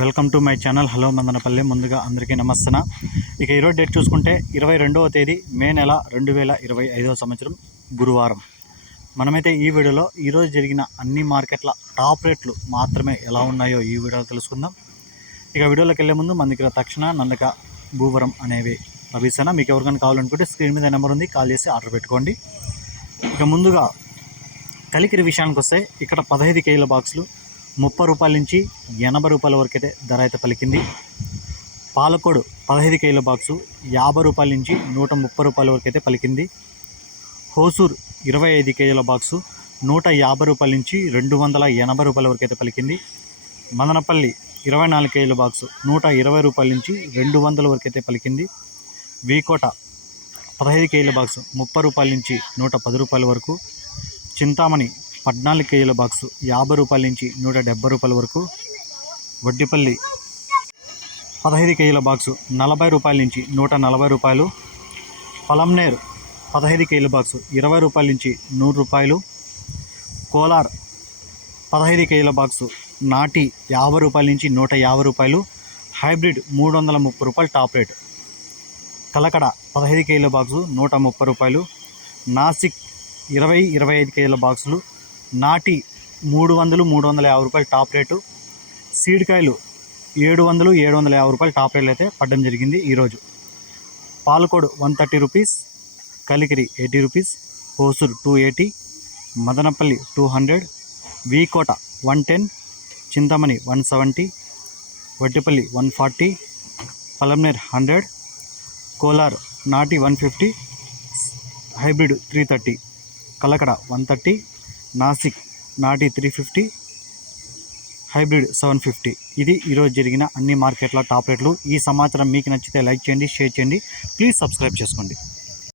Welcome to my channel. Hello Madanapalle. ముందుగా అందరికీ నమస్తన. ఇక ఈరోజు డేట్ చూసుకుంటే ఇరవై రెండవ తేదీ మే నెల రెండు వేల ఇరవై ఐదవ సంవత్సరం గురువారం. మనమైతే ఈ వీడియోలో ఈరోజు జరిగిన అన్ని మార్కెట్ల టాప్ రేట్లు మాత్రమే ఎలా ఉన్నాయో ఈ వీడియోలో తెలుసుకుందాం. ఇక వీడియోలోకి వెళ్ళే ముందు మన దగ్గర తక్షణ నందక భూవరం అనేవి లభిస్తానా మీకు ఎవరికైనా కావాలనుకుంటే స్క్రీన్ మీద నెంబర్ ఉంది కాల్ చేసి ఆర్డర్ పెట్టుకోండి. ఇక ముందుగా కలికిరి విషయానికి వస్తే ఇక్కడ పదహైదు కేజీల బాక్సులు ముప్పై రూపాయల నుంచి ఎనభై రూపాయల వరకు అయితే ధర అయితే పలికింది. పాలకోడు పదహైదు కేజీల బాక్సు యాభై రూపాయల నుంచి నూట ముప్పై రూపాయల వరకు అయితే పలికింది. హోసూర్ ఇరవై ఐదు కేజీల బాక్సు నూట యాభై రూపాయల నుంచి రెండు వందల ఎనభై రూపాయల వరకు అయితే పలికింది. మదనపల్లి ఇరవై నాలుగు కేజీల బాక్సు నూట ఇరవై రూపాయల నుంచి రెండు వందల వరకు అయితే పలికింది. వీకోట పదహైదు కేజీల బాక్సు ముప్పై రూపాయల నుంచి నూట పది రూపాయల వరకు. చింతామణి పద్నాలుగు కేజీల బాక్సు యాభై రూపాయల నుంచి నూట డెబ్బై రూపాయల వరకు వడ్డిపల్లి పదహైదు కేజీల బాక్సు నలభై రూపాయల నుంచి నూట నలభై రూపాయలు పలంనేర్ పదహైదు కేజీల బాక్సు ఇరవై రూపాయల నుంచి నూరు రూపాయలు కోలార్ పదహైదు కేజీల బాక్సు నాటి యాభై రూపాయల నుంచి నూట యాభై రూపాయలు హైబ్రిడ్ మూడు వందల ముప్పై రూపాయలు టాప్ రేట్. కలకడ పదహైదు కేజీల బాక్సు నూట ముప్పై రూపాయలు నాసిక్ ఇరవై ఇరవై ఐదు కేజీల బాక్సులు నాటి మూడు వందలు మూడు వందల యాభై రూపాయలు టాప్ రేటు. సీడ్కాయలు ఏడు వందలు ఏడు వందల యాభై రూపాయలు టాప్ రేట్లు అయితే పడడం జరిగింది ఈరోజు. Palakodu one thirty rupees Kalikiri eighty rupees Hosur two eighty Madanapalle two hundred V Kota one ten Chintamani one seventy Vaddipalli one forty Palamaner hundred Kolar నాటి one fifty hybrid three thirty Kalakada one thirty Nashik నాటి three fifty hybrid seven fifty. ఇది ఈరోజు జరిగిన అన్ని మార్కెట్ల top రేట్లు. ఈ సమాచారం మీకు నచ్చితే లైక్ చేయండి షేర్ చేయండి. ప్లీజ్ సబ్స్క్రైబ్ చేసుకోండి.